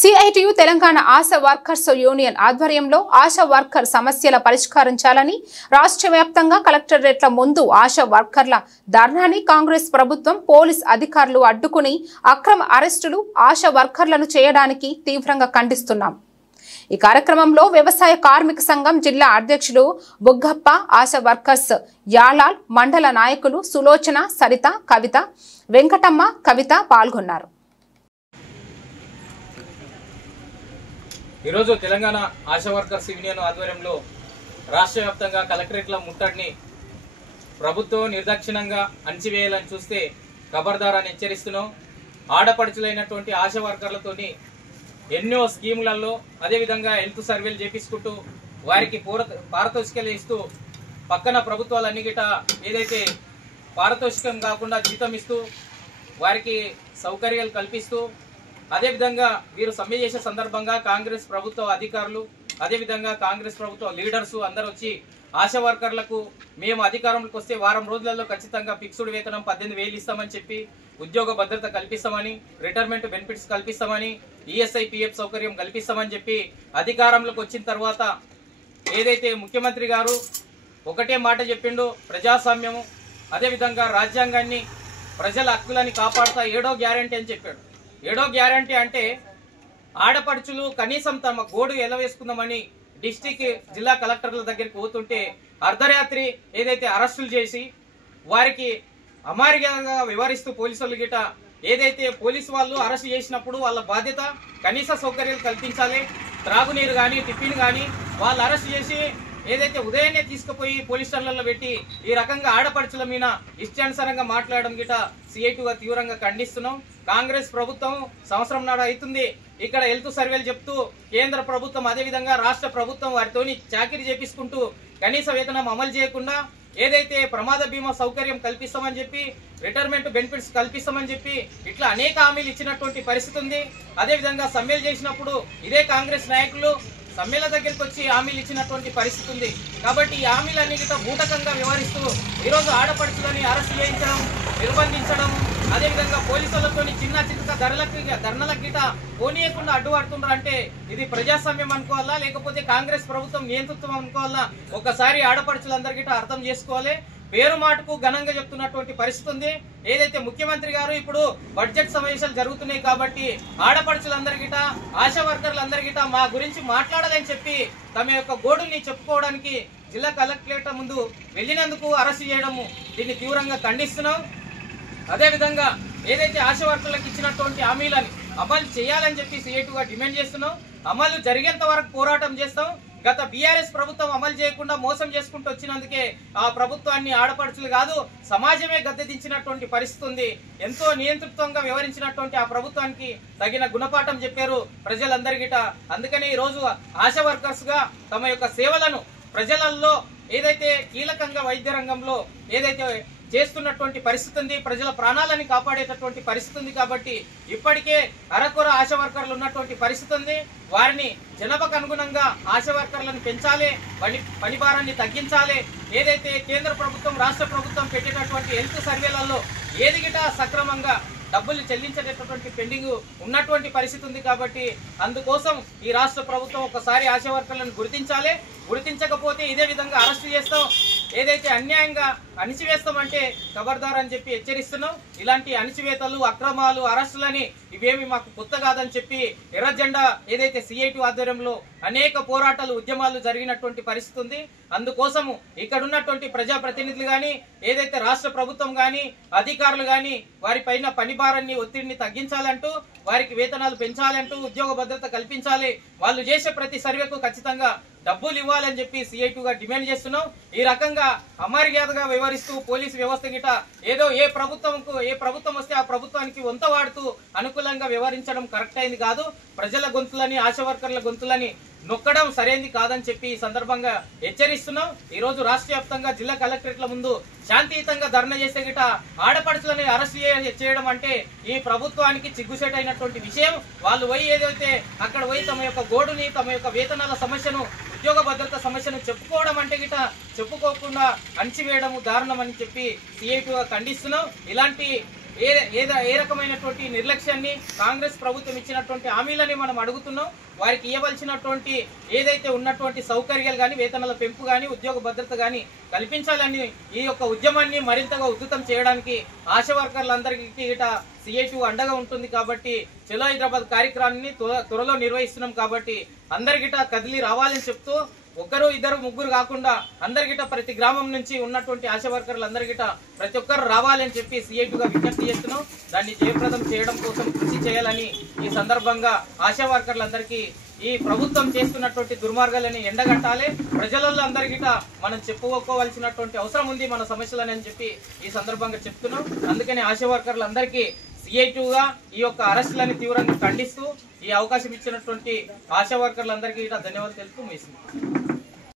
CITU Telangana ASHA workers union ఆధ్వర్యంలో ASHA worker సమస్యల పరిష్కరించాలని రాష్ట్ర వ్యాప్తంగా కలెక్టరేట్ల ముందు ఆశా వర్కర్ల ధర్నాని కాంగ్రెస్ ప్రభుత్వం పోలీస్ అధికారులు అడ్డుకుని అక్రమ అరెస్టులు ఆశా వర్కర్లను చేయడానికి తీవ్రంగా ఖండిస్తున్నాం। ఈ కార్యక్రమంలో వ్యవసాయ కార్మిక సంఘం జిల్లా అధ్యక్షులు బుగ్గప్ప, ఆశా వర్కర్స్ యాలాల్ మండల నాయకులు సులోచన, సరిత, కవిత, వెంకటమ్మ, కవిత పాల్గొన్నారు। ఈరోజు తెలంగాణ ఆశా వర్కర్స్ యూనియన్ ఆధ్వర్యంలో రాష్ట్ర వ్యాప్తంగా కలెక్టరేట్ల ముట్టడిని ప్రభుత్వం నిర్దాక్షిణ్యంగా అణచివేయాలని చూస్తే ఖబర్దార్ అని హెచ్చరిస్తున్నాం। ఆడపడుచులైనటువంటి ఆశా వర్కర్లతోని ఎన్నో స్కీములలో అదేవిధంగా హెల్త్ సర్వేలు చేపించుకుంటూ వారికి పారితోషికాలు ఇస్తూ పక్కన ప్రభుత్వాలన్నీ గిట ఏదైతే పారితోషికం కాకుండా జీతం ఇస్తూ వారికి సౌకర్యాలు కల్పిస్తూ అదేవిధంగా వీరు సమ్మె చేసే సందర్భంగా కాంగ్రెస్ ప్రభుత్వ అధికారులు అదేవిధంగా కాంగ్రెస్ ప్రభుత్వ లీడర్స్ అందరూ వచ్చి ఆశా వర్కర్లకు మేము అధికారంలోకి వస్తే వారం రోజులలో ఖచ్చితంగా ఫిక్స్డ్ వేతనం 18,000 ఇస్తామని చెప్పి ఉద్యోగ భద్రత కల్పిస్తామని, రిటైర్మెంట్ బెనిఫిట్స్ కల్పిస్తామని, ఈఎస్ఐ పిఎఫ్ సౌకర్యం కల్పిస్తామని చెప్పి అధికారంలోకి వచ్చిన తర్వాత ఏదైతే ముఖ్యమంత్రి గారు ఒకటే మాట చెప్పిండో ప్రజాస్వామ్యము అదేవిధంగా రాజ్యాంగాన్ని ప్రజల హక్కులని కాపాడుతా 7వ గ్యారంటీ అని చెప్పాడు। 7వ గ్యారంటీ అంటే ఆడపడుచులు కనీసం తమ గోడు ఎలా వేసుకుందామని డిస్టిక్ జిల్లా కలెక్టర్ల దగ్గరికి పోతుంటే అర్ధరాత్రి ఏదైతే అరెస్టులు చేసి వారికి అమారిగా వ్యవహరిస్తూ పోలీసులు గిట ఏదైతే పోలీసు వాళ్ళు అరెస్ట్ చేసినప్పుడు వాళ్ళ బాధ్యత కనీస సౌకర్యాలు కల్పించాలి, త్రాగునీరు కానీ టిఫిన్ కానీ వాళ్ళు అరెస్ట్ చేసి ఏదైతే ఉదయాన్నే తీసుకుపోయి పోలీస్ స్టేషన్లలో పెట్టి ఈ రకంగా ఆడపడుచుల మీద ఇష్టానుసారంగా మాట్లాడడం గిట సిఐటిగా తీవ్రంగా ఖండిస్తున్నాం। కాంగ్రెస్ ప్రభుత్వం సంవత్సరం నాడు అవుతుంది ఇక్కడ హెల్త్ సర్వేలు చెప్తూ కేంద్ర ప్రభుత్వం అదేవిధంగా రాష్ట్ర ప్రభుత్వం వారితోని చాకిరీ చేపించుకుంటూ కనీస వేతనం అమలు చేయకుండా ఏదైతే ప్రమాద బీమా సౌకర్యం కల్పిస్తామని చెప్పి రిటైర్మెంట్ బెనిఫిట్స్ కల్పిస్తామని చెప్పి ఇట్లా అనేక హామీలు ఇచ్చినటువంటి పరిస్థితి ఉంది। అదేవిధంగా సమ్మెలు చేసినప్పుడు ఇదే కాంగ్రెస్ నాయకులు సమ్మెల దగ్గరికి వచ్చి హామీలు ఇచ్చినటువంటి పరిస్థితి ఉంది। కాబట్టి ఈ హామీలన్నిటితో బూటకంగా వ్యవహరిస్తూ ఈరోజు ఆడపడుచులని అరెస్ట్ చేయించడం, నిర్బంధించడం అదేవిధంగా పోలీసులతో చిన్న చిన్న ధర్నలకు గిట పోనీయకుండా అడ్డుపడుతున్నారు అంటే ఇది ప్రజాస్వామ్యం అనుకోవాలా లేకపోతే కాంగ్రెస్ ప్రభుత్వం నియంతృత్వం అనుకోవాలా ఒకసారి ఆడపడుచులందరి గిట అర్థం చేసుకోవాలి। పేరు మాటకు ఘనంగా చెప్తున్నటువంటి పరిస్థితి ఉంది। ఏదైతే ముఖ్యమంత్రి గారు ఇప్పుడు బడ్జెట్ సమావేశాలు జరుగుతున్నాయి కాబట్టి ఆడపడుచులందరిగిట ఆశా వర్కర్లందరిగిట మా గురించి మాట్లాడాలని చెప్పి తమ యొక్క గోడుని చెప్పుకోవడానికి జిల్లా కలెక్టరేట్ ముందు వెళ్ళినందుకు అరెస్ట్ చేయడము దీన్ని తీవ్రంగా ఖండిస్తున్నాం। అదేవిధంగా ఏదైతే ఆశా వర్కర్లకు ఇచ్చినటువంటి హామీలని అమలు చేయాలని చెప్పి సిఐటిగా డిమాండ్ చేస్తున్నాం। అమలు జరిగేంత వరకు పోరాటం చేస్తాం। గత బీఆర్ఎస్ ప్రభుత్వం అమలు చేయకుండా మోసం చేసుకుంటూ వచ్చినందుకే ఆ ప్రభుత్వాన్ని ఆడపడుచులు కాదు సమాజమే గద్దెదించినటువంటి పరిస్థితి ఉంది। ఎంతో నియంతృత్వంగా వ్యవహరించినటువంటి ఆ ప్రభుత్వానికి తగిన గుణపాఠం చెప్పారు ప్రజలందరిగిట। అందుకనే ఈ రోజు ఆశా వర్కర్స్ గా తమ యొక్క సేవలను ప్రజలలో ఏదైతే కీలకంగా వైద్య రంగంలో ఏదైతే చేస్తున్నటువంటి పరిస్థితి ఉంది, ప్రజల ప్రాణాలని కాపాడేటటువంటి పరిస్థితి ఉంది। కాబట్టి ఇప్పటికే అరకొర ఆశా వర్కర్లు ఉన్నటువంటి పరిస్థితి ఉంది। వారిని జనాభాకు అనుగుణంగా ఆశా వర్కర్లను పెంచాలి, పని భారాన్ని తగ్గించాలి। ఏదైతే కేంద్ర ప్రభుత్వం రాష్ట్ర ప్రభుత్వం పెట్టేటటువంటి హెల్త్ సర్వేలలో ఏది గిట సక్రమంగా డబ్బులు చెల్లించేటటువంటి పెండింగ్ ఉన్నటువంటి పరిస్థితి ఉంది। కాబట్టి అందుకోసం ఈ రాష్ట్ర ప్రభుత్వం ఒకసారి ఆశా వర్కర్లను గుర్తించాలి, గుర్తించకపోతే ఇదే విధంగా అరెస్ట్ చేస్తాం, ఏదైతే అన్యాయంగా అణిచివేస్తామంటే ఖబర్దార్ అని చెప్పి హెచ్చరిస్తున్నాం। ఇలాంటి అణిచివేతలు అక్రమాలు అరెస్టులని ఇవేమి మాకు కొత్త కాదని చెప్పి ఎర్ర జెండా ఏదైతే సిఐటి ఆధ్వర్యంలో అనేక పోరాటాలు ఉద్యమాలు జరిగినటువంటి పరిస్థితి ఉంది। అందుకోసము ఇక్కడ ఉన్నటువంటి ప్రజాప్రతినిధులు గాని ఏదైతే రాష్ట్ర ప్రభుత్వం గాని అధికారులు గాని వారి పైన పని భారాన్ని ఒత్తిడిని తగ్గించాలంటూ వారికి వేతనాలు పెంచాలంటూ ఉద్యోగ భద్రత కల్పించాలి, వాళ్ళు చేసే ప్రతి సర్వేకు ఖచ్చితంగా డబ్బులు ఇవ్వాలని చెప్పి సిఐటిగా డిమాండ్ చేస్తున్నాం। ఈ రకంగా అమర్యాదగా వ్యవహరిస్తూ పోలీసు వ్యవస్థ గిట ఏదో ఏ ప్రభుత్వం వస్తే ఆ ప్రభుత్వానికి వంత వాడుతూ అనుకూలంగా వ్యవహరించడం కరెక్ట్ అయింది కాదు। ప్రజల గొంతులని ఆశా వర్కర్ల గొంతులని నొక్కడం సరైనది కాదని చెప్పి ఈ సందర్భంగా హెచ్చరిస్తున్నాం। ఈ రోజు రాష్ట్ర వ్యాప్తంగా జిల్లా కలెక్టరేట్ల ముందు శాంతియుతంగా ధర్నా చేసే గిట ఆడపడుచులని అరెస్ట్ చేయడం అంటే ఈ ప్రభుత్వానికి చిగ్గుసేటైనటువంటి విషయం। వాళ్ళు పోయి ఏదైతే అక్కడ పోయి తమ యొక్క గోడుని తమ యొక్క వేతనాల సమస్యను ఉద్యోగ భద్రత సమస్యను చెప్పుకోవడం అంటే గిట చెప్పుకోకుండా అణచివేయడము దారుణం అని చెప్పి సిఐటిగా ఖండిస్తున్నాం। ఇలాంటి ఏ రకమైనటువంటి నిర్లక్ష్యాన్ని కాంగ్రెస్ ప్రభుత్వం ఇచ్చినటువంటి హామీలని మనం అడుగుతున్నాం. వారికి ఇవ్వవలసినటువంటి ఏదైతే ఉన్నటువంటి సౌకర్యాలు కానీ, వేతనాల పెంపు కానీ, ఉద్యోగ భద్రత కానీ కల్పించాలని ఈ యొక్క ఉద్యమాన్ని మరింతగా ఉధృతం చేయడానికి ఆశా వర్కర్లందరికీ ఇట CITU అండగా ఉంటుంది. కాబట్టి చలో హైదరాబాద్ కార్యక్రమాన్ని త్వరలో నిర్వహిస్తున్నాం. కాబట్టి అందరికిట కదిలి రావాలని చెప్తూ, ఒక్కరు ఇద్దరు ముగ్గురు కాకుండా అందరికిట ప్రతి గ్రామం నుంచి ఉన్నటువంటి ఆశా వర్కర్లు అందరికిట ప్రతి ఒక్కరు రావాలని చెప్పి CITUగా విజ్ఞప్తి చేస్తున్నాం. దాన్ని జయప్రదం చేయడం కోసం కృషి చేయాలని ఈ సందర్భంగా ఆశా వర్కర్లందరికీ ఈ ప్రభుత్వం చేస్తున్నటువంటి దుర్మార్గాలని ఎండగట్టాలి. ప్రజలలో అందరికిట మనం చెప్పుకోవాల్సినటువంటి అవసరం ఉంది మన సమస్యలని అని చెప్పి ఈ సందర్భంగా చెప్తున్నాం. అందుకని ఆశా వర్కర్లందరికీ CITUగా ఈ యొక్క అరెస్టులని తీవ్రంగా ఖండిస్తూ ఈ అవకాశం ఇచ్చినటువంటి ఆశా వర్కర్లందరికీ ధన్యవాదాలు తెలుపుతూ ముగిస్తుంది.